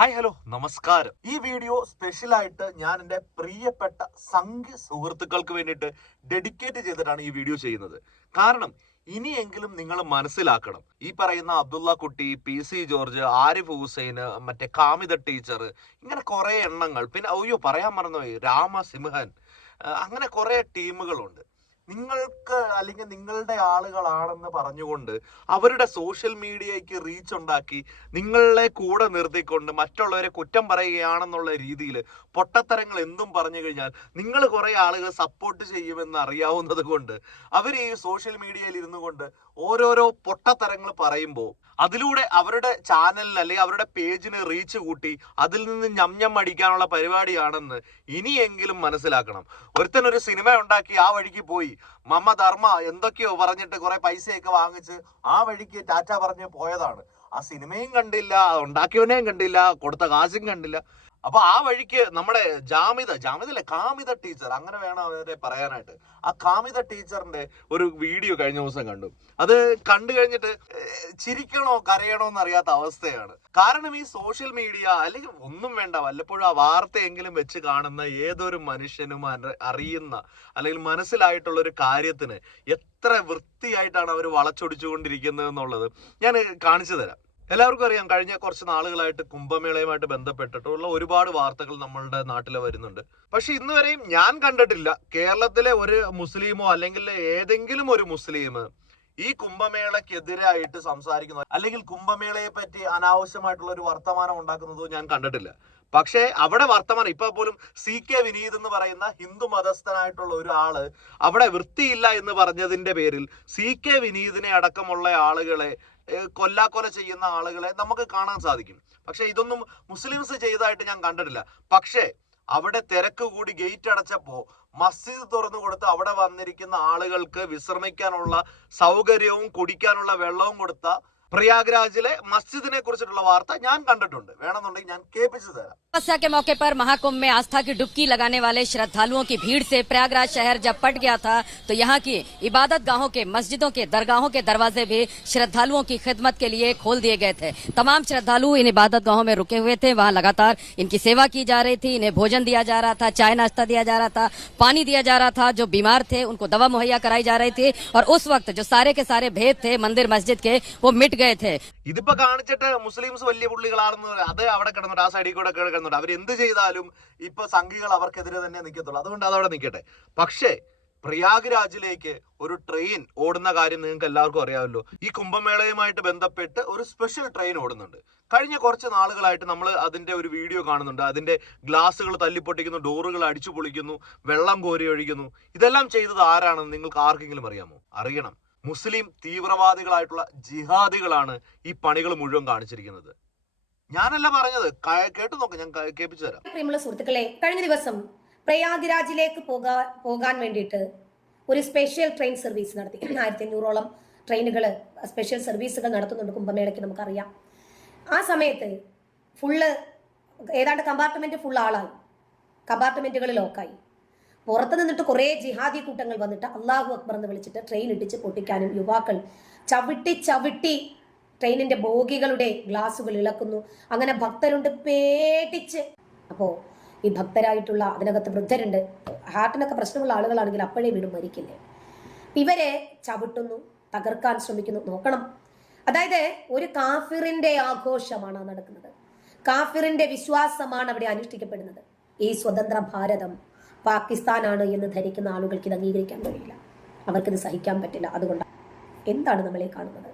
Hi hello നമസ്കാരം. ഈ video സ്പെഷ്യലായിട്ട് ഞാൻ എന്റെ പ്രിയപ്പെട്ട സംഘ സുഹൃത്തുക്കൾക്ക് വേണ്ടിയിട്ട് ഡെഡിക്കേറ്റ് ചെയ്തിട്ടാണ് ഈ വീഡിയോ ചെയ്യുന്നത്. കാരണം ഇനിയെങ്കിലും നിങ്ങൾ മനസ്സിലാക്കണം. ഈ പറയുന്ന Abdulla Kutty P C George Arif Hussain മറ്റേ കാമിത ടീച്ചർ ഇങ്ങനെ കുറേ എണ്ണങ്ങൾ. പിന്നെ അയ്യോ പറയാൻ മറന്നുപോയി. രാമസിംഹൻ അങ്ങനെ കുറേ ടീമുകളുണ്ട്. നിങ്ങൾക്ക് അല്ലെങ്കിൽ നിങ്ങളുടെ ആളുകളാണെന്ന് പറഞ്ഞുകൊണ്ട് അവരുടെ സോഷ്യൽ മീഡിയയ്ക്ക് റീച്ച് ഉണ്ടാക്കി നിങ്ങളെ കൂടെ നിർത്തിക്കൊണ്ട് മറ്റുള്ളവരെ കുറ്റം പറയുകയാണെന്നുള്ള രീതിയിൽ പൊട്ടത്തരങ്ങൾ എന്തും പറഞ്ഞു കഴിഞ്ഞാൽ നിങ്ങൾ കുറെ ആളുകൾ സപ്പോർട്ട് ചെയ്യുമെന്ന് അറിയാവുന്നത് കൊണ്ട് അവർ ഈ സോഷ്യൽ മീഡിയയിൽ ഇരുന്നു കൊണ്ട് ഓരോരോ പൊട്ടത്തരങ്ങൾ പറയുമ്പോൾ അതിലൂടെ അവരുടെ ചാനലിന് അല്ലെങ്കിൽ അവരുടെ പേജിന് റീച്ച് കൂട്ടി അതിൽ നിന്ന് ഞം ഞം അടിക്കാനുള്ള പരിപാടിയാണെന്ന് ഇനിയെങ്കിലും മനസ്സിലാക്കണം. ഒരുത്തൻ ഒരു സിനിമ ഉണ്ടാക്കി ആ വഴിക്ക് പോയി. മമ്മ ധർമ്മ എന്തൊക്കെയോ പറഞ്ഞിട്ട് കുറെ പൈസയൊക്കെ വാങ്ങിച്ച് ആ വഴിക്ക് ടാറ്റ പറഞ്ഞ് പോയതാണ്. ആ സിനിമയും കണ്ടില്ല ഉണ്ടാക്കിയവനെയും കണ്ടില്ല കൊടുത്ത കാശും കണ്ടില്ല. അപ്പൊ ആ വഴിക്ക് നമ്മുടെ ജാമിത ജാമിതല്ലേ? കാമിത ടീച്ചർ. അങ്ങനെ വേണം അവരെ പറയാനായിട്ട്. ആ കാമിത ടീച്ചറിന്റെ ഒരു വീഡിയോ കഴിഞ്ഞ ദിവസം കണ്ടു. അത് കണ്ടു കഴിഞ്ഞിട്ട് ചിരിക്കണോ കരയണോ എന്നറിയാത്ത അവസ്ഥയാണ്. കാരണം ഈ സോഷ്യൽ മീഡിയ അല്ലെങ്കിൽ ഒന്നും വേണ്ട വല്ലപ്പോഴും ആ വാർത്തയെങ്കിലും വെച്ച് കാണുന്ന ഏതൊരു മനുഷ്യനും അറിയുന്ന അല്ലെങ്കിൽ മനസ്സിലായിട്ടുള്ള ഒരു കാര്യത്തിന് എത്ര വൃത്തിയായിട്ടാണ് അവർ വളച്ചൊടിച്ചുകൊണ്ടിരിക്കുന്നത് എന്നുള്ളത് ഞാൻ കാണിച്ചു തരാം. എല്ലാവർക്കും അറിയാം കഴിഞ്ഞ കുറച്ച് നാളുകളായിട്ട് കുംഭമേളയുമായിട്ട് ബന്ധപ്പെട്ടിട്ടുള്ള ഒരുപാട് വാർത്തകൾ നമ്മളുടെ നാട്ടിൽ വരുന്നുണ്ട്. പക്ഷെ ഇന്ന് വരെയും ഞാൻ കണ്ടിട്ടില്ല. കേരളത്തിലെ ഒരു മുസ്ലിമോ അല്ലെങ്കിൽ ഏതെങ്കിലും ഒരു മുസ്ലിം ഈ കുംഭമേളക്കെതിരായിട്ട് സംസാരിക്കുന്നു. അല്ലെങ്കിൽ കുംഭമേളയെ പറ്റി അനാവശ്യമായിട്ടുള്ള ഒരു വർത്തമാനം ഉണ്ടാക്കുന്നതോ ഞാൻ കണ്ടിട്ടില്ല. പക്ഷേ അവിടെ വർത്തമാനം ഇപ്പൊ പോലും സി കെ വിനീത് എന്ന് പറയുന്ന ഹിന്ദു മതസ്ഥനായിട്ടുള്ള ഒരു ആൾ അവിടെ വൃത്തിയില്ല എന്ന് പറഞ്ഞതിന്റെ പേരിൽ സി കെ വിനീതിനെ അടക്കമുള്ള ആളുകളെ കൊല്ലാക്കൊല ചെയ്യുന്ന ആളുകളെ നമുക്ക് കാണാൻ സാധിക്കും. പക്ഷെ ഇതൊന്നും മുസ്ലിംസ് ചെയ്തതായിട്ട് ഞാൻ കണ്ടിട്ടില്ല. പക്ഷേ അവിടെ തിരക്ക് കൂടി ഗേറ്റ് അടച്ചപ്പോ മസ്ജിദ് തുറന്നു കൊടുത്ത് അവിടെ വന്നിരിക്കുന്ന ആളുകൾക്ക് വിശ്രമിക്കാനുള്ള സൗകര്യവും കുടിക്കാനുള്ള വെള്ളവും കൊടുത്ത പ്രയാഗ്രാജിലെ മസ്ജിദിനെ കുറിച്ചിട്ടുള്ള വാർത്ത ഞാൻ കണ്ടിട്ടുണ്ട് വേണമെന്നുണ്ടെങ്കിൽ ഞാൻ കേൾപ്പിച്ചു തരാം अमावस्या के मौके पर महाकुंभ में आस्था की डुबकी लगाने वाले श्रद्धालुओं की भीड़ से प्रयागराज शहर जब पट गया था तो यहाँ की इबादत गाहों के मस्जिदों के दरगाहों के दरवाजे भी श्रद्धालुओं की खिदमत के लिए खोल दिए गए थे तमाम श्रद्धालु इन इबादत गाहों में रुके हुए थे वहाँ लगातार इनकी सेवा की जा रही थी इन्हें भोजन दिया जा रहा था चाय नाश्ता दिया जा रहा था पानी दिया जा रहा था जो बीमार थे उनको दवा मुहैया कराई जा रही थी और उस वक्त जो सारे के सारे भेद थे मंदिर मस्जिद के वो मिट गए थे ഇതിപ്പോ കാണിച്ചിട്ട് മുസ്ലിംസ് വലിയ പുള്ളികളാണെന്ന് പറയും. അത് അവിടെ കിടന്നുണ്ട് ആ സൈഡിൽ കൂടെ കിടക്കുന്നുണ്ട് അവർ എന്ത് ചെയ്താലും ഇപ്പൊ സംഘികൾ അവർക്കെതിരെ തന്നെ നിൽക്കത്തുള്ളൂ അതുകൊണ്ട് അത് അവിടെ നിൽക്കട്ടെ പക്ഷേ പ്രയാഗ്രാജിലേക്ക് ഒരു ട്രെയിൻ ഓടുന്ന കാര്യം നിങ്ങൾക്ക് എല്ലാവർക്കും അറിയാമല്ലോ ഈ കുംഭമേളയുമായിട്ട് ബന്ധപ്പെട്ട് ഒരു സ്പെഷ്യൽ ട്രെയിൻ ഓടുന്നുണ്ട് കഴിഞ്ഞ കുറച്ച് നാളുകളായിട്ട് നമ്മൾ അതിന്റെ ഒരു വീഡിയോ കാണുന്നുണ്ട് അതിന്റെ ഗ്ലാസുകൾ തല്ലിപ്പൊട്ടിക്കുന്നു ഡോറുകൾ അടിച്ചു പൊളിക്കുന്നു വെള്ളം കോരി ഒഴിക്കുന്നു ഇതെല്ലാം ചെയ്തത് ആരാണെന്ന് നിങ്ങൾക്ക് ആർക്കെങ്കിലും അറിയാമോ അറിയണം മുസ്ലിം തീവ്രവാദികളായിട്ടുള്ള ജിഹാദികളാണ് ഈ പണികൾ മുഴുവൻ കാണിച്ചിരിക്കുന്നത്. ഞാനല്ല പറഞ്ഞത് കേട്ടു നോക്ക് ഞാൻ കേൾപ്പിച്ചു തരാം. സുഹൃത്തുക്കളെ കഴിഞ്ഞ ദിവസം പ്രയാഗ്രാജിലേക്ക് പോകാ പോകാൻ വേണ്ടിയിട്ട് ഒരു സ്പെഷ്യൽ ട്രെയിൻ സർവീസ് നടത്തി. ആയിരത്തി അഞ്ഞൂറോളം ട്രെയിനുകൾ സ്പെഷ്യൽ സർവീസുകൾ നടത്തുന്നുണ്ട് കുംഭമേളയ്ക്ക് നമുക്കറിയാം. ആ സമയത്ത് ഫുള്ള് ഏതാണ്ട് കമ്പാർട്ട്മെന്റ് ഫുൾ ആളായി. കമ്പാർട്ട്മെന്റുകൾ ലോക്കായി പുറത്ത് നിന്നിട്ട് കുറേ ജിഹാദി കൂട്ടങ്ങൾ വന്നിട്ട് അള്ളാഹു അക്ബർ എന്ന് വിളിച്ചിട്ട് ട്രെയിൻ ഇടിച്ച് പൊട്ടിക്കാനും യുവാക്കൾ ചവിട്ടി ചവിട്ടി ട്രെയിനിന്റെ ബോഗികളുടെ ഗ്ലാസുകൾ ഇളക്കുന്നു. അങ്ങനെ ഭക്തരുണ്ട് പേടിച്ച്. അപ്പോൾ ഈ ഭക്തരായിട്ടുള്ള അതിനകത്ത് വൃദ്ധരുണ്ട്. ഹാർട്ടിനൊക്കെ പ്രശ്നമുള്ള ആളുകളാണെങ്കിൽ അപ്പോഴേ വീണ്ടും മരിക്കില്ലേ? ഇവരെ ചവിട്ടുന്നു തകർക്കാൻ ശ്രമിക്കുന്നു. നോക്കണം. അതായത് ഒരു കാഫിറിന്റെ ആഘോഷമാണ് നടക്കുന്നത്. കാഫിറിന്റെ വിശ്വാസമാണ് അവിടെ അനുഷ്ഠിക്കപ്പെടുന്നത്. ഈ സ്വതന്ത്ര ഭാരതം പാകിസ്ഥാനാണ് എന്ന് ധരിക്കുന്ന ആളുകൾക്ക് ഇത് അംഗീകരിക്കാൻ കഴിയില്ല. അവർക്കിത് സഹിക്കാൻ പറ്റില്ല. അതുകൊണ്ട് എന്താണ് നമ്മളെ കാണുന്നത്?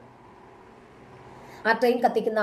ആ ട്രെയിൻ കത്തിക്കുന്ന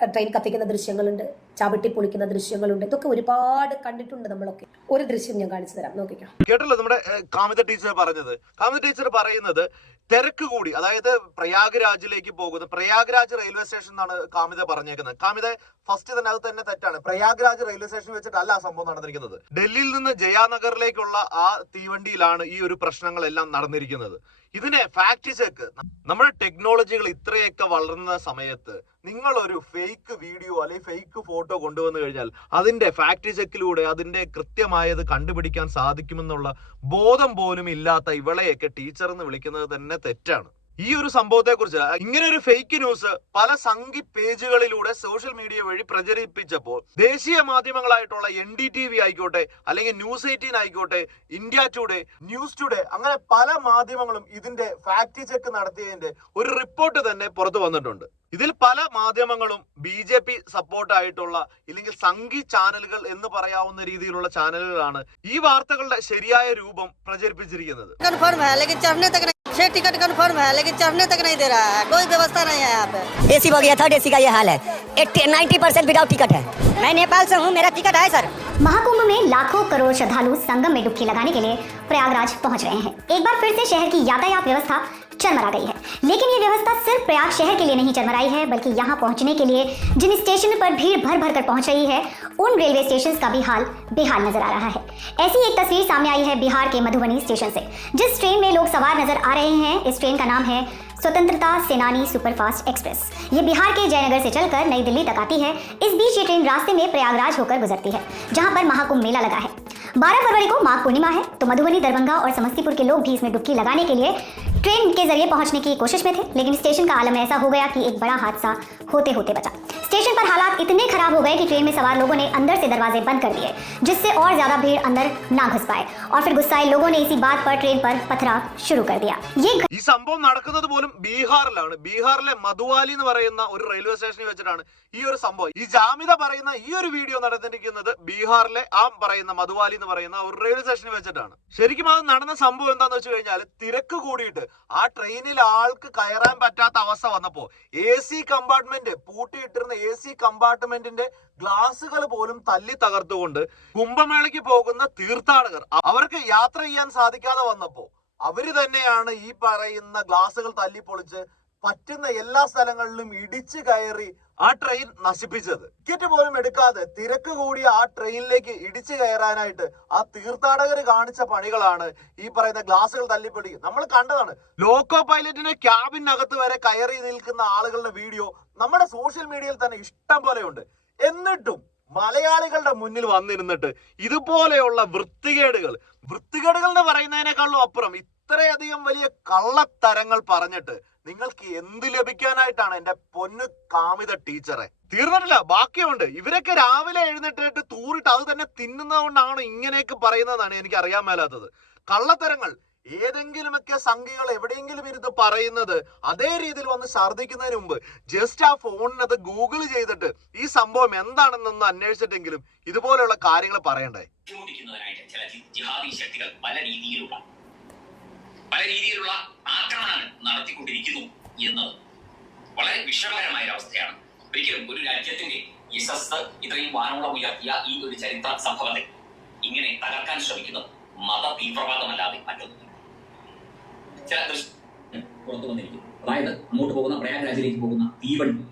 ട്രെയിൻ കത്തിക്കുന്ന ദൃശ്യങ്ങളുണ്ട് ചവിട്ടി പൊളിക്കുന്ന ദൃശ്യങ്ങളുണ്ട്. ഇതൊക്കെ ഒരുപാട് കണ്ടിട്ടുണ്ട് നമ്മളൊക്കെ. ഒരു ദൃശ്യം ഞാൻ കാണിച്ചു തരാം. നോക്കിക്കാം. കേട്ടല്ലോ നമ്മുടെ കാമിത ടീച്ചർ പറഞ്ഞത്? കാമിത ടീച്ചർ പറയുന്നത് തിരക്ക് കൂടി അതായത് പ്രയാഗ്രാജിലേക്ക് പോകുന്നത് പ്രയാഗ്രാജ് റെയിൽവേ സ്റ്റേഷൻ എന്നാണ് കാമിത പറഞ്ഞേക്കുന്നത്. കാമിത ഫസ്റ്റ് തന്നെ അത് തന്നെ തെറ്റാണ്. പ്രയാഗ്രാജ് റെയിൽവേ സ്റ്റേഷൻ വെച്ചിട്ടല്ല ആ സംഭവം നടന്നിരിക്കുന്നത്. ഡൽഹിയിൽ നിന്ന് ജയാനഗറിലേക്കുള്ള ആ തീവണ്ടിയിലാണ് ഈ ഒരു പ്രശ്നങ്ങളെല്ലാം നടന്നിരിക്കുന്നത്. ഇതിനെ ഫാക്ട് ചെക്ക് നമ്മുടെ ടെക്നോളജികൾ ഇത്രയൊക്കെ വളർന്ന സമയത്ത് നിങ്ങൾ ഒരു ഫേക്ക് വീഡിയോ അല്ലെങ്കിൽ ഫേക്ക് ഫോട്ടോ കൊണ്ടുവന്നു കഴിഞ്ഞാൽ അതിന്റെ ഫാക്ട് ചെക്കിലൂടെ അതിന്റെ കൃത്യമായത് കണ്ടുപിടിക്കാൻ സാധിക്കുമെന്നുള്ള ബോധം പോലും ഇല്ലാത്ത ഇവളെയൊക്കെ ടീച്ചർ എന്ന് വിളിക്കുന്നത് തന്നെ തെറ്റാണ്. ഈ ഒരു സംഭവത്തെ കുറിച്ച് ഇങ്ങനെ ഒരു ഫേക്ക് ന്യൂസ് പല സംഘി പേജുകളിലൂടെ സോഷ്യൽ മീഡിയ വഴി പ്രചരിപ്പിച്ചപ്പോൾ ദേശീയ മാധ്യമങ്ങളായിട്ടുള്ള എൻ ഡി ടി വി ആയിക്കോട്ടെ അല്ലെങ്കിൽ ന്യൂസ് എയ്റ്റീൻ ആയിക്കോട്ടെ ഇന്ത്യ ടുഡേ ന്യൂസ് ടുഡേ അങ്ങനെ പല മാധ്യമങ്ങളും ഇതിന്റെ ഫാക്ട് ചെക്ക് നടത്തിയതിന്റെ ഒരു റിപ്പോർട്ട് തന്നെ പുറത്തു വന്നിട്ടുണ്ട്. ഇതിൽ പല മാധ്യമങ്ങളും ബി ജെ പി സപ്പോർട്ടായിട്ടുള്ള ഇല്ലെങ്കിൽ സംഘി ചാനലുകൾ എന്ന് പറയാവുന്ന രീതിയിലുള്ള ചാനലുകളാണ് ഈ വാർത്തകളുടെ ശരിയായ രൂപം പ്രചരിപ്പിച്ചിരിക്കുന്നത്. छह टिकट कन्फर्म है, लेकिन चढ़ने तक नहीं दे रहा है। कोई व्यवस्था नहीं है यहाँ पे। एसी बोगी थर्ड एसी का ये हाल है। नाइन्टी परसेंट विदाउट टिकट है। मैं नेपाल से हूँ, मेरा टिकट है सर महाकुंभ में लाखों करोड़ श्रद्धालु संगम में डुबकी लगाने के लिए प्रयागराज पहुँच रहे हैं। एक बार फिर से शहर की यातायात व्यवस्था चरमरा गई है। लेकिन ये व्यवस्था सिर्फ़ प्रयाग शहर के लिए नहीं चरमराई है, बल्कि यहाँ पहुँचने के लिए जिन स्टेशन पर भीड़ भर भर कर पहुँच रही है, उन रेलवे स्टेशन का भी हाल बेहाल नज़र आ रहा है। ऐसी एक तस्वीर सामने आई है बिहार के मधुबनी स्टेशन से, जिस ट्रेन में लोग सवार नज़र आ रहे हैं। इस ट्रेन का नाम है स्वतंत्रता सेनानी सुपरफास्ट एक्सप्रेस। ये बिहार के जयनगर से चलकर नई दिल्ली तक आती है। इस बीच ये ट्रेन रास्ते में प्रयागराज होकर गुजरती है, जहाँ पर महाकुंभ मेला लगा है। 12 फरवरी को माघ पूर्णिमा है तो मधुबनी, दरभंगा और समस्तीपुर के लोग भी इसमें डुबकी लगाने के लिए ट्रेन के ज़रिए पहुँचने की कोशिश में थे, लेकिन स्टेशन का आलम ऐसा हो गया कि एक बड़ा हादसा होते होते बचा स्टेशन पर हालात इतने खराब हो गए कि ट्रेन में सवार लोगों ने अंदर से दरवाजे बंद कर दिए जिससे और ज्यादा भीड़ अंदर ना घुस पाए और फिर गुस्साए लोगों ने इसी बात पर ट्रेन पर पथराव शुरू कर दिया ये ഈ സംഭവം നടക്കുന്നത് പോലും ബീഹാറിലാണ് ബീഹാറിലെ മധുവാലി എന്ന് പറയുന്ന ഒരു റെയിൽവേ സ്റ്റേഷനിൽ വെച്ചിട്ടാണ് ഈ ഒരു സംഭവം ഈ ജാമിത പറയുന്ന ഈ ഒരു വീഡിയോ നടന്നിരിക്കുന്നത് ബീഹാറിലെ ആ പറയുന്ന മധുവാലി എന്ന് പറയുന്ന ഒരു റെയിൽവേ സ്റ്റേഷനിൽ വെച്ചിട്ടാണ് ശരിക്കും അത് നടന്ന സംഭവം എന്താന്ന് വെച്ച് കഴിഞ്ഞാൽ തിരക്ക് കൂടിയിട്ട് ആ ട്രെയിനിൽ ആൾക്ക് കയറാൻ പറ്റാത്ത അവസ്ഥ വന്നപ്പോ എ സി കമ്പാർട്ട്മെന്റ് പൂട്ടിയിട്ടിരുന്ന എ സി കമ്പാർട്ട്മെന്റിന്റെ ഗ്ലാസുകൾ പോലും തല്ലി തകർത്തുകൊണ്ട് കുംഭമേളയ്ക്ക് പോകുന്ന തീർത്ഥാടകർ അവർക്ക് യാത്ര ചെയ്യാൻ സാധിക്കാതെ വന്നപ്പോ അവർ തന്നെയാണ് ഈ പറയുന്ന ഗ്ലാസുകൾ തല്ലിപ്പൊളിച്ച് പറ്റുന്ന എല്ലാ സ്ഥലങ്ങളിലും ഇടിച്ചു കയറി ആ ട്രെയിൻ നശിപ്പിച്ചത്. ടിക്കറ്റ് പോലും എടുക്കാതെ തിരക്ക് കൂടിയ ആ ട്രെയിനിലേക്ക് ഇടിച്ചു കയറാനായിട്ട് ആ തീർത്ഥാടകർ കാണിച്ച പണികളാണ് ഈ പറയുന്ന ഗ്ലാസുകൾ തല്ലിപ്പൊടിക്കുക നമ്മൾ കണ്ടതാണ്. ലോക്കോ പൈലറ്റിന്റെ ക്യാബിനകത്ത് വരെ കയറി നിൽക്കുന്ന ആളുകളുടെ വീഡിയോ നമ്മുടെ സോഷ്യൽ മീഡിയയിൽ തന്നെ ഇഷ്ടം പോലെയുണ്ട്. എന്നിട്ടും മലയാളികളുടെ മുന്നിൽ വന്നിരുന്നിട്ട് ഇതുപോലെയുള്ള വൃത്തികേടുകൾ വൃത്തികേടുകൾ എന്ന് പറയുന്നതിനേക്കാളും അപ്പുറം ഇത്രയധികം വലിയ കള്ളത്തരങ്ങൾ പറഞ്ഞിട്ട് നിങ്ങൾക്ക് എന്ത് ലഭിക്കാനായിട്ടാണ് എന്റെ പൊന്ന് കാമിത ടീച്ചറെ? തീർന്നിട്ടില്ല ബാക്കിയുണ്ട്. ഇവരൊക്കെ രാവിലെ എഴുന്നേറ്റിട്ട് തൂറിട്ട് അത് തന്നെ തിന്നുന്നതുകൊണ്ടാണ് ഇങ്ങനെയൊക്കെ പറയുന്നതാണ് എനിക്ക് അറിയാൻ മേലാത്തത്. കള്ളത്തരങ്ങൾ ഏതെങ്കിലുമൊക്കെ സംഖ്യകൾ എവിടെയെങ്കിലും ഇരുന്ന് പറയുന്നത് അതേ രീതിയിൽ വന്ന് ഛർദ്ദിക്കുന്നതിന് മുമ്പ് ജസ്റ്റ് ആ ഫോണിനകത്ത് ഗൂഗിൾ ചെയ്തിട്ട് ഈ സംഭവം എന്താണെന്നൊന്ന് അന്വേഷിച്ചിട്ടെങ്കിലും ഇതുപോലെയുള്ള കാര്യങ്ങൾ പറയണ്ടേ? ചില ശക്തികൾ പല രീതിയിലുള്ള പല രീതിയിലുള്ള ആക്രമണങ്ങൾ നടത്തിക്കൊണ്ടിരിക്കുന്നു എന്നത് വളരെ വിഷമകരമായ അവസ്ഥയാണ് ഒരിക്കലും ഒരു രാജ്യത്തിന്റെ യശസ് ഇത്രയും വാനോളം ഉയർത്തിയ ഈ ഒരു ചരിത്ര സംഭവത്തെ ഇങ്ങനെ തകർക്കാൻ ശ്രമിക്കുന്നത് മത തീവ്രവാദമല്ലാതെ മറ്റൊന്നുമില്ല. ചില പുറത്തു വന്നിരിക്കുന്നു. അതായത് അങ്ങോട്ട് പോകുന്ന പ്രയാഗ്രാജിലേക്ക് പോകുന്ന തീവണ്ടി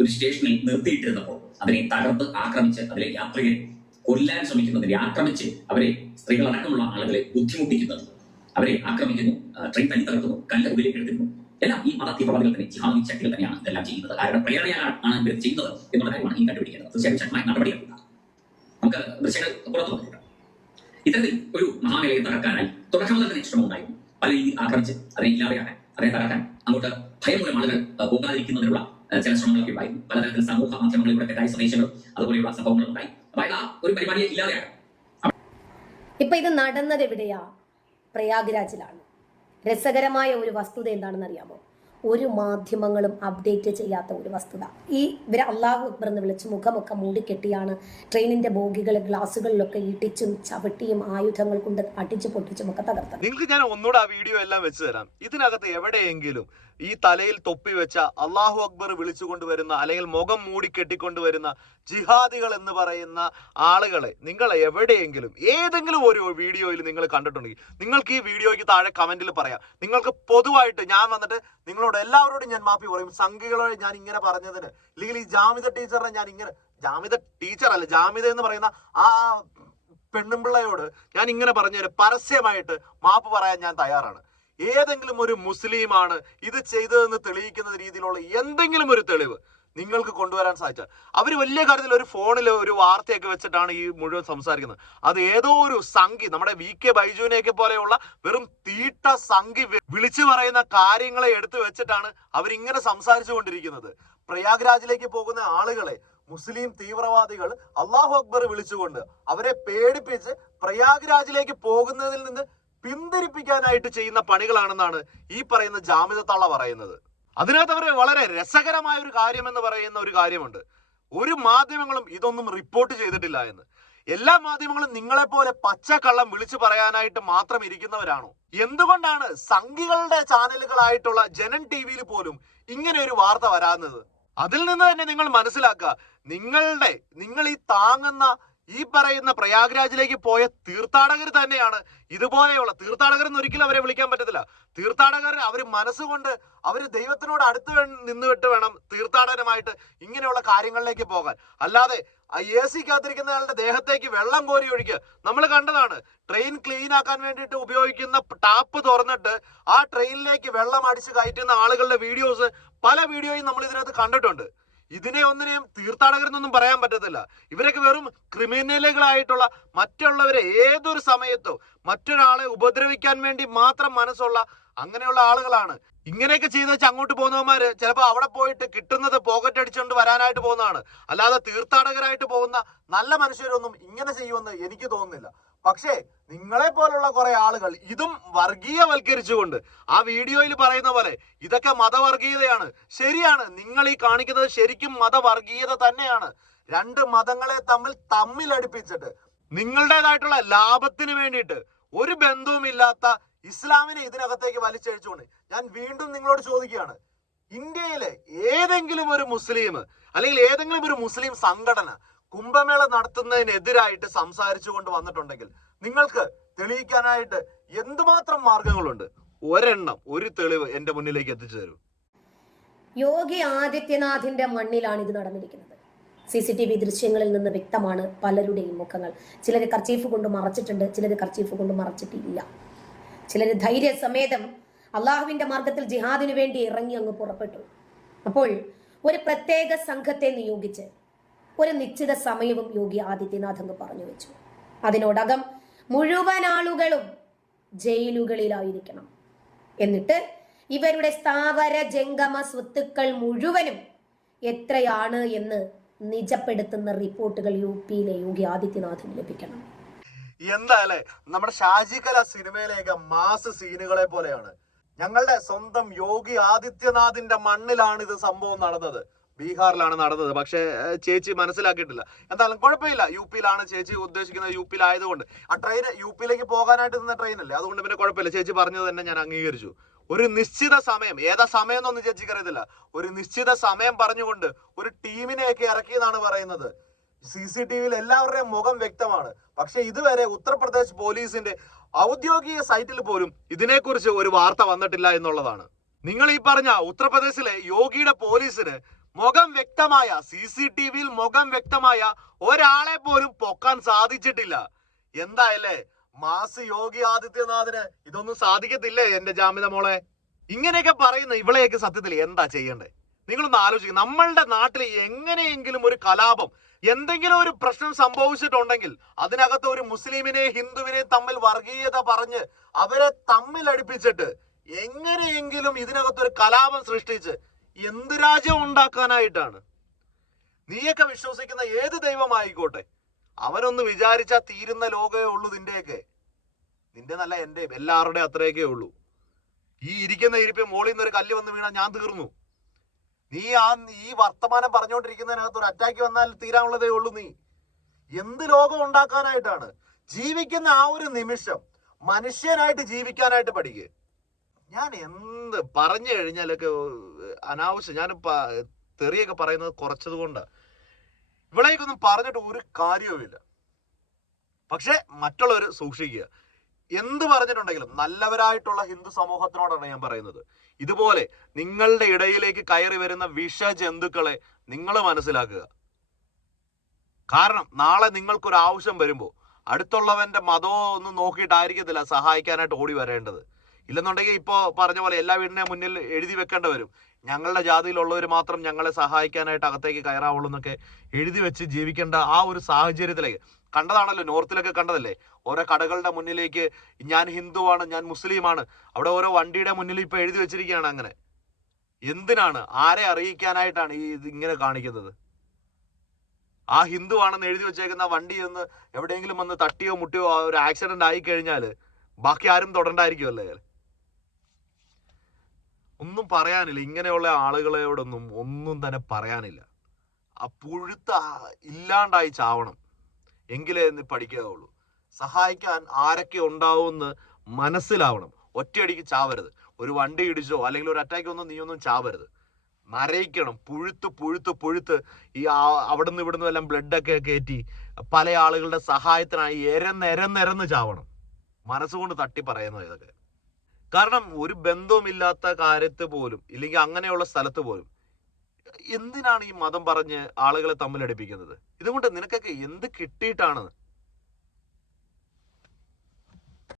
ഒരു സ്റ്റേഷനിൽ നിർത്തിയിട്ടിരുന്നപ്പോൾ അതിനെ തകർത്ത് ആക്രമിച്ച് അതിലെ യാത്രികരെ കൊല്ലാൻ ശ്രമിക്കുന്നതിനെ ആക്രമിച്ച് അവരെ സ്ത്രീകളടക്കമുള്ള ആളുകളെ ബുദ്ധിമുട്ടിക്കുന്നത്. അവരെ ആക്രമിക്കുന്നു. ട്രെയിൻ തന്നെ തകർത്തുന്നു കല്ല് ഉള്ളിലേക്ക് എടുക്കുന്നു എല്ലാം ഈ മത തീവ്രവാദികൾ തന്നെ ജിഹാദി ശക്തികൾ തന്നെയാണ് ഇതെല്ലാം ചെയ്യുന്നത്. ആരുടെ പ്രേരണയാണ് ഇവർ ചെയ്യുന്നത് എന്നുള്ള കാര്യമാണ് ഈ കണ്ടുപിടിക്കേണ്ടത്. തീർച്ചയായും ശക്തമായ നടപടിയാണ് നമുക്ക് ദൃശ്യങ്ങൾ പുറത്തു വന്നിട്ടുണ്ട്. ഇത്തരത്തിൽ ഒരു മഹാമേലയെ തകർക്കാനായി തുടക്കം മുതൽ തന്നെ ശ്രമം ഉണ്ടായിരുന്നു പല രീതിയിൽ ആക്രമിച്ച് അതിനെ ഇല്ലാതെയാക്കാൻ അതിനെ തകർക്കാൻ അങ്ങോട്ട് ഭയമുള്ള ആളുകൾ പോകാതിരിക്കുന്നതിനുള്ള ചില ശ്രമങ്ങളൊക്കെ ഉണ്ടായിരുന്നു പലതരത്തിൽ സമൂഹ മാധ്യമങ്ങളിലൂടെ തെറ്റായ സന്ദേശങ്ങൾ അതുപോലെയുള്ള സംഭവങ്ങൾ ഉണ്ടായി അതായത് ആ ഒരു പരിപാടിയെ ഇല്ലാതെയാണ് ഇപ്പൊ ഇത് നടന്നത് എവിടെയാ? പ്രയാഗ്രാജിലാണ്. രസകരമായ ഒരു വസ്തുത എന്താണെന്ന് അറിയാമോ? ഒരു മാധ്യമങ്ങളും അപ്ഡേറ്റ് ചെയ്യാത്ത ഒരു വസ്തുത. ഈ ഇവർ അള്ളാഹു അക്ബർ എന്ന് വിളിച്ച് മുഖമൊക്കെ മൂടിക്കെട്ടിയാണ് ട്രെയിനിന്റെ ബോഗികളെ ഗ്ലാസുകളിലൊക്കെ ഇടിച്ചും ചവിട്ടിയും ആയുധങ്ങൾ കൊണ്ട് അടിച്ചു പൊട്ടിച്ചും ഒക്കെ തകർത്തത്. നിങ്ങൾക്ക് ഞാൻ ഒന്നുകൂടെ ആ വീഡിയോ എല്ലാം വെച്ച് തരാം. ഇതിനകത്ത് എവിടെയെങ്കിലും ഈ തലയിൽ തൊപ്പി വെച്ച അള്ളാഹു അക്ബർ വിളിച്ചുകൊണ്ട് വരുന്ന അല്ലെങ്കിൽ മുഖം മൂടി കെട്ടിക്കൊണ്ടുവരുന്ന ജിഹാദികൾ എന്ന് പറയുന്ന ആളുകളെ നിങ്ങൾ എവിടെയെങ്കിലും ഏതെങ്കിലും ഒരു വീഡിയോയിൽ നിങ്ങൾ കണ്ടിട്ടുണ്ടെങ്കിൽ നിങ്ങൾക്ക് ഈ വീഡിയോയ്ക്ക് താഴെ കമന്റിൽ പറയാം. നിങ്ങൾക്ക് പൊതുവായിട്ട് ഞാൻ വന്നിട്ട് നിങ്ങളോട് എല്ലാവരോടും ഞാൻ മാപ്പി പറയും. സംഘികളോട് ഞാൻ ഇങ്ങനെ പറഞ്ഞതിന് അല്ലെങ്കിൽ ഈ ജാമിത ടീച്ചറിനെ ഞാൻ ഇങ്ങനെ ജാമിത ടീച്ചർ അല്ല ജാമിത എന്ന് പറയുന്ന ആ പെണ്ണുമ്പിള്ളയോട് ഞാൻ ഇങ്ങനെ പറഞ്ഞുതരാം പരസ്യമായിട്ട് മാപ്പ് പറയാൻ ഞാൻ തയ്യാറാണ്. ഏതെങ്കിലും ഒരു മുസ്ലിമാണ് ഇത് ചെയ്തതെന്ന് തെളിയിക്കുന്ന രീതിയിലുള്ള എന്തെങ്കിലും ഒരു തെളിവ് നിങ്ങൾക്ക് കൊണ്ടുവരാൻ സാധിച്ചാൽ. അവർ വലിയ കാര്യത്തിൽ ഒരു ഫോണിൽ ഒരു വാർത്തയൊക്കെ വെച്ചിട്ടാണ് ഈ മുഴുവൻ സംസാരിക്കുന്നത്. അത് ഏതോ ഒരു സംഘി നമ്മുടെ വി കെ ബൈജുവിനെയൊക്കെ പോലെയുള്ള വെറും തീട്ട സംഘി വിളിച്ചു പറയുന്ന കാര്യങ്ങളെ എടുത്തു വെച്ചിട്ടാണ് അവരിങ്ങനെ സംസാരിച്ചു കൊണ്ടിരിക്കുന്നത് പ്രയാഗ്രാജിലേക്ക് പോകുന്ന ആളുകളെ മുസ്ലിം തീവ്രവാദികൾ അള്ളാഹു അക്ബർ വിളിച്ചുകൊണ്ട് അവരെ പേടിപ്പിച്ച് പ്രയാഗ്രാജിലേക്ക് പോകുന്നതിൽ നിന്ന് പിന്തിരിപ്പിക്കാനായിട്ട് ചെയ്യുന്ന പണികളാണെന്നാണ് ഈ പറയുന്ന ജാമിദ തള്ള പറയുന്നത്. അതിനകത്ത് അവർ വളരെ രസകരമായ ഒരു കാര്യം എന്ന് പറയുന്ന ഒരു കാര്യമുണ്ട്. ഒരു മാധ്യമങ്ങളും ഇതൊന്നും റിപ്പോർട്ട് ചെയ്തിട്ടില്ല എന്ന്. എല്ലാ മാധ്യമങ്ങളും നിങ്ങളെ പോലെ പച്ചക്കള്ളം വിളിച്ചു പറയാനായിട്ട് മാത്രം ഇരിക്കുന്നവരാണോ? എന്തുകൊണ്ടാണ് സംഘികളുടെ ചാനലുകളായിട്ടുള്ള ജനൻ ടി വിയിൽ പോലും ഇങ്ങനെ ഒരു വാർത്ത വരാവുന്നത് അതിൽ നിന്ന് തന്നെ നിങ്ങൾ മനസ്സിലാക്കുക നിങ്ങളുടെ നിങ്ങൾ ഈ താങ്ങുന്ന ഈ പറയുന്ന പ്രയാഗ്രാജിലേക്ക് പോയ തീർത്ഥാടകർ തന്നെയാണ്. ഇതുപോലെയുള്ള തീർത്ഥാടകർ എന്ന് ഒരിക്കലും അവരെ വിളിക്കാൻ പറ്റത്തില്ല. തീർത്ഥാടകർ അവർ മനസ്സുകൊണ്ട് അവർ ദൈവത്തിനോട് അടുത്ത് നിന്നുവിട്ട് വേണം തീർത്ഥാടനമായിട്ട് ഇങ്ങനെയുള്ള കാര്യങ്ങളിലേക്ക് പോകാൻ. അല്ലാതെ ആ എ സി കാത്തിരിക്കുന്നയാളുടെ ദേഹത്തേക്ക് വെള്ളം കോരി ഒഴിക്കുക. നമ്മൾ കണ്ടതാണ് ട്രെയിൻ ക്ലീൻ ആക്കാൻ വേണ്ടിയിട്ട് ഉപയോഗിക്കുന്ന ടാപ്പ് തുറന്നിട്ട് ആ ട്രെയിനിലേക്ക് വെള്ളം അടിച്ച് കയറ്റുന്ന ആളുകളുടെ വീഡിയോസ് പല വീഡിയോയും നമ്മൾ ഇതിനകത്ത് കണ്ടിട്ടുണ്ട്. ഇതിനെ ഒന്നിനെയും തീർത്ഥാടകരെന്നൊന്നും പറയാൻ പറ്റത്തില്ല. ഇവരൊക്കെ വെറും ക്രിമിനലുകളായിട്ടുള്ള മറ്റുള്ളവരെ ഏതൊരു സമയത്തോ മറ്റൊരാളെ ഉപദ്രവിക്കാൻ വേണ്ടി മാത്രം മനസ്സുള്ള അങ്ങനെയുള്ള ആളുകളാണ്. ഇങ്ങനെയൊക്കെ ചെയ്ത് വെച്ച് അങ്ങോട്ട് പോകുന്നവന്മാര് ചിലപ്പോൾ അവിടെ പോയിട്ട് കിട്ടുന്നത് പോക്കറ്റ് അടിച്ചുകൊണ്ട് വരാനായിട്ട് പോകുന്നതാണ്. അല്ലാതെ തീർത്ഥാടകരായിട്ട് പോകുന്ന നല്ല മനുഷ്യരൊന്നും ഇങ്ങനെ ചെയ്യുമെന്ന് എനിക്ക് തോന്നുന്നില്ല. പക്ഷേ നിങ്ങളെ പോലുള്ള കുറെ ആളുകൾ ഇതും വർഗീയവൽക്കരിച്ചുകൊണ്ട് ആ വീഡിയോയിൽ പറയുന്ന പോലെ ഇതൊക്കെ മതവർഗീയതയാണ്. ശരിയാണ് നിങ്ങൾ ഈ കാണിക്കുന്നത് ശരിക്കും മതവർഗീയത തന്നെയാണ്. രണ്ട് മതങ്ങളെ തമ്മിൽ തമ്മിലടിപ്പിച്ചിട്ട് നിങ്ങളുടേതായിട്ടുള്ള ലാഭത്തിന് വേണ്ടിയിട്ട് ഒരു ബന്ധവുമില്ലാത്ത ഇസ്ലാമിനെ ഇതിനകത്തേക്ക് വലിച്ചഴിച്ചുകൊണ്ട് ഞാൻ വീണ്ടും നിങ്ങളോട് ചോദിക്കുകയാണ്. ഇന്ത്യയിലെ ഏതെങ്കിലും ഒരു മുസ്ലിം അല്ലെങ്കിൽ ഏതെങ്കിലും ഒരു മുസ്ലിം സംഘടന കുംഭമേള നടത്തുന്നതിനെതിരായിട്ട് സംസാരിച്ചു കൊണ്ട് വന്നിട്ടുണ്ടെങ്കിൽ നിങ്ങൾക്ക് തെളിയിക്കാനായിട്ട് എന്തുമാത്രം മാർഗങ്ങളുണ്ട്? ഒരെണ്ണം ഒരു തെളിവ് എന്റെ മുന്നിലേക്ക് എത്തിച്ചു തരൂ. യോഗി ആദിത്യനാഥിന്റെ മണ്ണിലാണ് ഇത് നടന്നിരിക്കുന്നത്. സി സി ടി വി ദൃശ്യങ്ങളിൽ നിന്ന് വ്യക്തമാണ് പലരുടെയും മുഖങ്ങൾ. ചിലർ കർച്ചീഫ് കൊണ്ട് മറച്ചിട്ടുണ്ട് ചിലർ കർച്ചീഫ് കൊണ്ട് മറച്ചിട്ടില്ല. ചിലർ ധൈര്യസമേതം അള്ളാഹുവിന്റെ മാർഗത്തിൽ ജിഹാദിനു വേണ്ടി ഇറങ്ങി അങ്ങ് പുറപ്പെട്ടു. അപ്പോൾ ഒരു പ്രത്യേക സംഘത്തെ നിയോഗിച്ച് ഒരു നിശ്ചിത സമയവും യോഗി ആദിത്യനാഥ് അങ്ങ് പറഞ്ഞു വെച്ചു. അതിനോടകം മുഴുവൻ ആളുകളും ജയിലുകളിലായിരിക്കണം. എന്നിട്ട് ഇവരുടെ സ്ഥാവര ജംഗമ സ്വത്തുക്കൾ മുഴുവനും എത്രയാണ് എന്ന് നിജപ്പെടുത്തുന്ന റിപ്പോർട്ടുകൾ യു പിയിലെ യോഗി ആദിത്യനാഥിന് ലഭിക്കണം. എന്തായാലേ നമ്മുടെ ഷാജികല സിനിമയിലേക്ക് മാസ് സീനുകളെ പോലെയാണ്. ഞങ്ങളുടെ സ്വന്തം യോഗി ആദിത്യനാഥിന്റെ മണ്ണിലാണ് ഇത് സംഭവം നടന്നത്. ബീഹാറിലാണ് നടന്നത്. പക്ഷേ ചേച്ചി മനസ്സിലാക്കിയിട്ടില്ല. എന്തായാലും കുഴപ്പമില്ല. യു പിയിലാണ് ചേച്ചി ഉദ്ദേശിക്കുന്നത് യു പിയിലായതുകൊണ്ട്. ആ ട്രെയിൻ യു പിയിലേക്ക് പോകാനായിട്ട് നിന്ന ട്രെയിൻ അല്ലേ? അതുകൊണ്ട് പിന്നെ കുഴപ്പമില്ല. ചേച്ചി പറഞ്ഞത് തന്നെ ഞാൻ അംഗീകരിച്ചു. ഒരു നിശ്ചിത സമയം ഏതാ സമയം എന്നൊന്നും ചേച്ചിക്ക് അറിയത്തില്ല. ഒരു നിശ്ചിത സമയം പറഞ്ഞുകൊണ്ട് ഒരു ടീമിനെയൊക്കെ ഇറക്കിയെന്നാണ് പറയുന്നത്. സി സി ടി വിയിൽ എല്ലാവരുടെയും മുഖം വ്യക്തമാണ്. പക്ഷെ ഇതുവരെ ഉത്തർപ്രദേശ് പോലീസിന്റെ ഔദ്യോഗിക സൈറ്റിൽ പോലും ഇതിനെക്കുറിച്ച് ഒരു വാർത്ത വന്നിട്ടില്ല എന്നുള്ളതാണ്. നിങ്ങൾ ഈ പറഞ്ഞ ഉത്തർപ്രദേശിലെ യോഗിയുടെ പോലീസിന് മുഖം വ്യക്തമായ സി സി ടി വിയിൽ മുഖം വ്യക്തമായ ഒരാളെ പോലും പൊക്കാൻ സാധിച്ചിട്ടില്ല. എന്തായല്ലേ? മാസ് യോഗി ആദിത്യനാഥിന് ഇതൊന്നും സാധിക്കത്തില്ലേ എന്റെ ജാമ്യത മോളെ? ഇങ്ങനെയൊക്കെ പറയുന്ന ഇവളെയൊക്കെ സത്യത്തിൽ എന്താ ചെയ്യണ്ടേ? നിങ്ങളൊന്ന് ആലോചിക്കുക നമ്മളുടെ നാട്ടിൽ എങ്ങനെയെങ്കിലും ഒരു കലാപം എന്തെങ്കിലും ഒരു പ്രശ്നം സംഭവിച്ചിട്ടുണ്ടെങ്കിൽ അതിനകത്ത് ഒരു മുസ്ലിമിനെ ഹിന്ദുവിനെ തമ്മിൽ വർഗീയത പറഞ്ഞ് അവരെ തമ്മിലടിപ്പിച്ചിട്ട് എങ്ങനെയെങ്കിലും ഇതിനകത്തൊരു കലാപം സൃഷ്ടിച്ച് എന്ത് രാജ്യം ഉണ്ടാക്കാനായിട്ടാണ്? നീയൊക്കെ വിശ്വസിക്കുന്ന ഏത് ദൈവമായിക്കോട്ടെ? അവനൊന്ന് വിചാരിച്ചാൽ തീരുന്ന ലോകമേ ഉള്ളൂ നിന്റെയൊക്കെ. നിന്റെ നല്ല എന്റെ എല്ലാവരുടെയും അത്രയൊക്കെ ഉള്ളൂ. ഈ ഇരിക്കുന്ന ഇരിപ്പ് മോളിൽ നിന്ന് ഒരു കല്ല് വന്ന് വീണാൽ ഞാൻ തീർന്നു. നീ ആ ഈ വർത്തമാനം പറഞ്ഞുകൊണ്ടിരിക്കുന്നതിനകത്ത് ഒരു അറ്റാക്ക് വന്നാൽ തീരാനുള്ളതേ ഉള്ളൂ നീ. എന്ത് ലോകം ഉണ്ടാക്കാനായിട്ടാണ്? ജീവിക്കുന്ന ആ ഒരു നിമിഷം മനുഷ്യനായിട്ട് ജീവിക്കാനായിട്ട് പഠിക്കുക ഞാൻ എന്ത് പറഞ്ഞു കഴിഞ്ഞാലൊക്കെ അനാവശ്യം ഞാൻ തെറിയൊക്കെ പറയുന്നത് കുറച്ചത് കൊണ്ട്. ഇവിടേക്കൊന്നും പറഞ്ഞിട്ട് ഒരു കാര്യവുമില്ല. പക്ഷെ മറ്റുള്ളവർ സൂക്ഷിക്കുക. എന്ത് പറഞ്ഞിട്ടുണ്ടെങ്കിലും നല്ലവരായിട്ടുള്ള ഹിന്ദു സമൂഹത്തിനോടാണ് ഞാൻ പറയുന്നത്. ഇതുപോലെ നിങ്ങളുടെ ഇടയിലേക്ക് കയറി വരുന്ന വിഷജന്തുക്കളെ നിങ്ങൾ മനസ്സിലാക്കുക. കാരണം നാളെ നിങ്ങൾക്കൊരു ആവശ്യം വരുമ്പോൾ അടുത്തുള്ളവന്റെ മതമോ ഒന്നും നോക്കിയിട്ടായിരിക്കത്തില്ല സഹായിക്കാനായിട്ട് ഓടി വരേണ്ടത്. ഇല്ലെന്നുണ്ടെങ്കിൽ ഇപ്പോൾ പറഞ്ഞ പോലെ എല്ലാ വീടിന്റെ മുന്നിൽ എഴുതി വെക്കേണ്ട വരും. ഞങ്ങളുടെ ജാതിയിലുള്ളവർ മാത്രം ഞങ്ങളെ സഹായിക്കാനായിട്ട് അകത്തേക്ക് കയറാവുള്ളൂ എന്നൊക്കെ എഴുതി വെച്ച് ജീവിക്കേണ്ട ആ ഒരു സാഹചര്യത്തിലേക്ക്. കണ്ടതാണല്ലോ നോർത്തിലൊക്കെ കണ്ടതല്ലേ? ഓരോ കടകളുടെ മുന്നിലേക്ക് ഞാൻ ഹിന്ദുവാണ് ഞാൻ മുസ്ലിമാണ്. അവിടെ ഓരോ വണ്ടിയുടെ മുന്നിൽ ഇപ്പൊ എഴുതി വെച്ചിരിക്കുകയാണ് അങ്ങനെ. എന്തിനാണ്? ആരെ അറിയിക്കാനായിട്ടാണ് ഈ ഇത് ഇങ്ങനെ കാണിക്കുന്നത്? ആ ഹിന്ദു ആണെന്ന് എഴുതി വെച്ചേക്കുന്ന വണ്ടി ഒന്ന് എവിടെയെങ്കിലും വന്ന് തട്ടിയോ മുട്ടിയോ ഒരു ആക്സിഡന്റ് ആയി കഴിഞ്ഞാൽ ബാക്കി ആരും തൊടണ്ടായിരിക്കുമല്ലേ ഒന്നും പറയാനില്ല. ഇങ്ങനെയുള്ള ആളുകളോടൊന്നും ഒന്നും തന്നെ പറയാനില്ല. ആ പുഴുത്ത ഇല്ലാണ്ടായി ചാവണം. എങ്കിലേ എന്ന് പഠിക്കാവുള്ളൂ. സഹായിക്കാൻ ആരൊക്കെ ഉണ്ടാവുമെന്ന് മനസ്സിലാവണം. ഒറ്റയടിക്ക് ചാവരുത്. ഒരു വണ്ടി ഇടിച്ചോ അല്ലെങ്കിൽ ഒരു അറ്റാക്ക് ഒന്നും നീ ഒന്നും ചാവരുത്. നരയിക്കണം പുഴുത്ത് പുഴുത്ത് പുഴുത്ത് ഈ അവിടുന്ന് ഇവിടുന്ന് എല്ലാം ബ്ലഡൊക്കെ കയറ്റി പല ആളുകളുടെ സഹായത്തിനായി എരന്നെരന്നെരന്ന് ചാവണം. മനസ്സുകൊണ്ട് തട്ടി പറയുന്നത് ഇതൊക്കെ. കാരണം ഒരു ബന്ധവുമില്ലാത്ത കാര്യത്ത് പോലും ഇല്ലെങ്കിൽ അങ്ങനെയുള്ള സ്ഥലത്ത് പോലും എന്തിനാണ് ഈ മതം പറഞ്ഞ് ആളുകളെ തമ്മിലടിപ്പിക്കുന്നത് ഇതുകൊണ്ട് നിനക്കൊക്കെ എന്ത് കിട്ടിയിട്ടാണ്